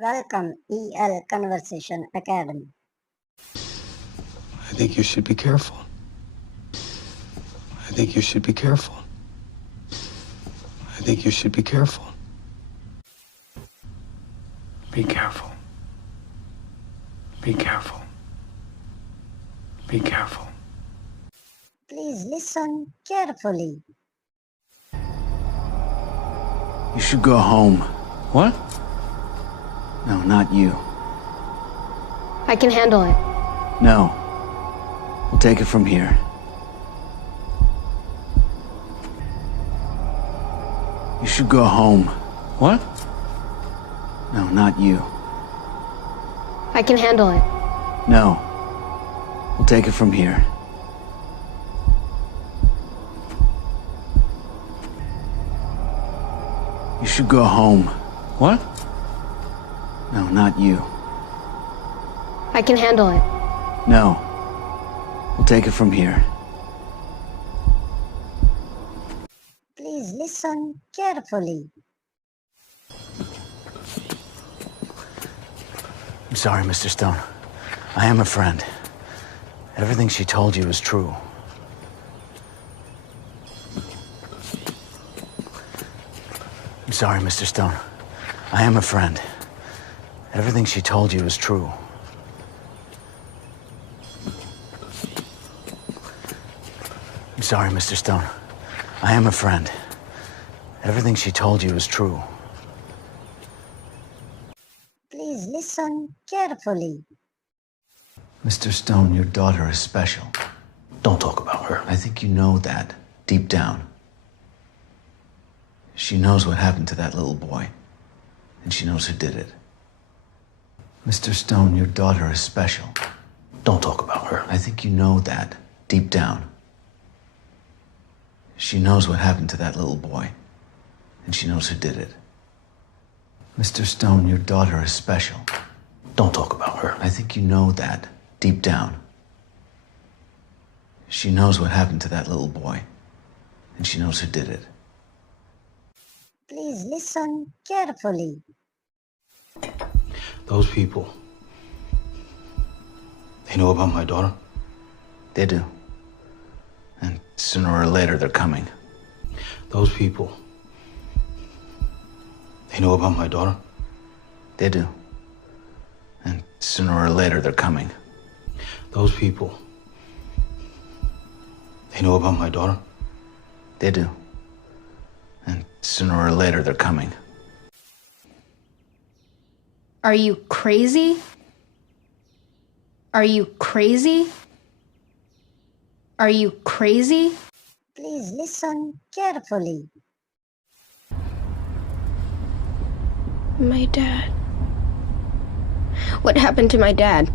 Welcome, EL Conversation Academy. I think you should be careful. I think you should be careful. I think you should be careful. Be careful. Be careful. Be careful. Please listen carefully. You should go home. What? No, not you. I can handle it. No. We'll take it from here. You should go home. What? No, not you. I can handle it. No. We'll take it from here. You should go home. What? No, not you. I can handle it. No. We'll take it from here. Please listen carefully. I'm sorry, Mr. Stone. I am a friend. Everything she told you is true. I'm sorry, Mr. Stone. I am a friend. Everything she told you is true. I'm sorry, Mr. Stone. I am a friend. Everything she told you is true. Please listen carefully. Mr. Stone, your daughter is special. Don't talk about her. I think you know that, deep down. She knows what happened to that little boy, and she knows who did it. Mr. Stone, your daughter is special. Don't talk about her. I think you know that, deep down. She knows what happened to that little boy, and she knows who did it. Mr. Stone, your daughter is special. Don't talk about her. I think you know that, deep down. She knows what happened to that little boy, and she knows who did it. Please listen carefully. Those people, they know about my daughter? They do. And sooner or later, they're coming. Those people, they know about my daughter? They do. And sooner or later, they're coming. Those people, they know about my daughter? They do. And sooner or later, they're coming. Are you crazy? Are you crazy? Are you crazy? Please listen carefully. My dad. What happened to my dad?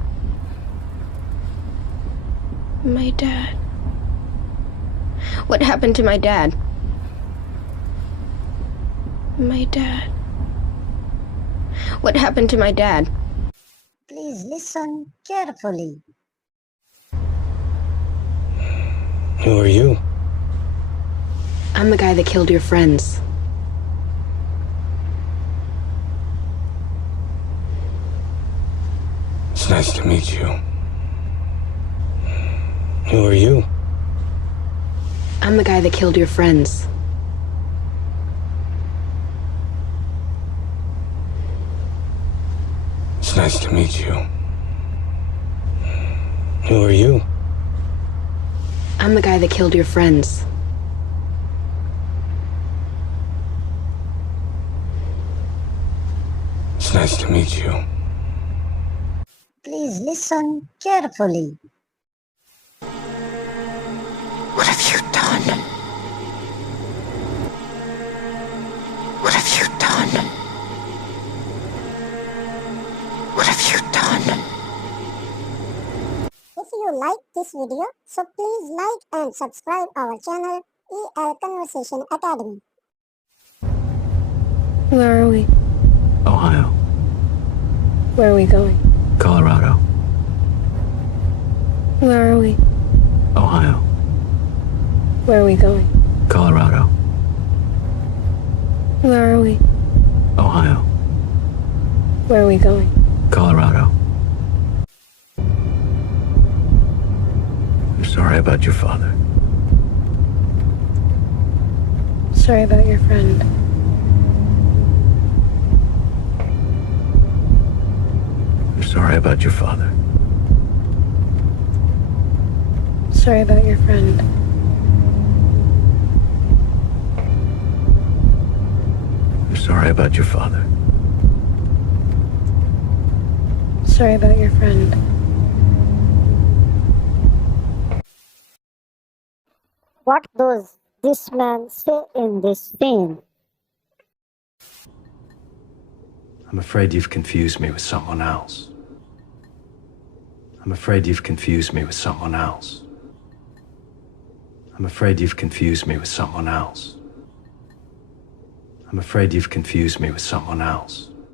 My dad. What happened to my dad? My dad. What happened to my dad? Please listen carefully. Who are you? I'm the guy that killed your friends. It's nice to meet you. Who are you? I'm the guy that killed your friends. It's nice to meet you. Who are you? I'm the guy that killed your friends. It's nice to meet you. Please listen carefully. What have you done? What have you done? What have you done? If you like this video, so please like and subscribe our channel EL Conversation Academy. Where are we? Ohio. Where are we going? Colorado. Where are we? Ohio. Where are we going? Colorado. Where are we? Ohio. Where are we going? Colorado. I'm sorry about your father. Sorry about your friend. I'm sorry about your father. Sorry about your friend. I'm sorry about your father. Sorry about your friend. What does this man say in this scene? I'm afraid you've confused me with someone else. I'm afraid you've confused me with someone else. I'm afraid you've confused me with someone else. I'm afraid you've confused me with someone else.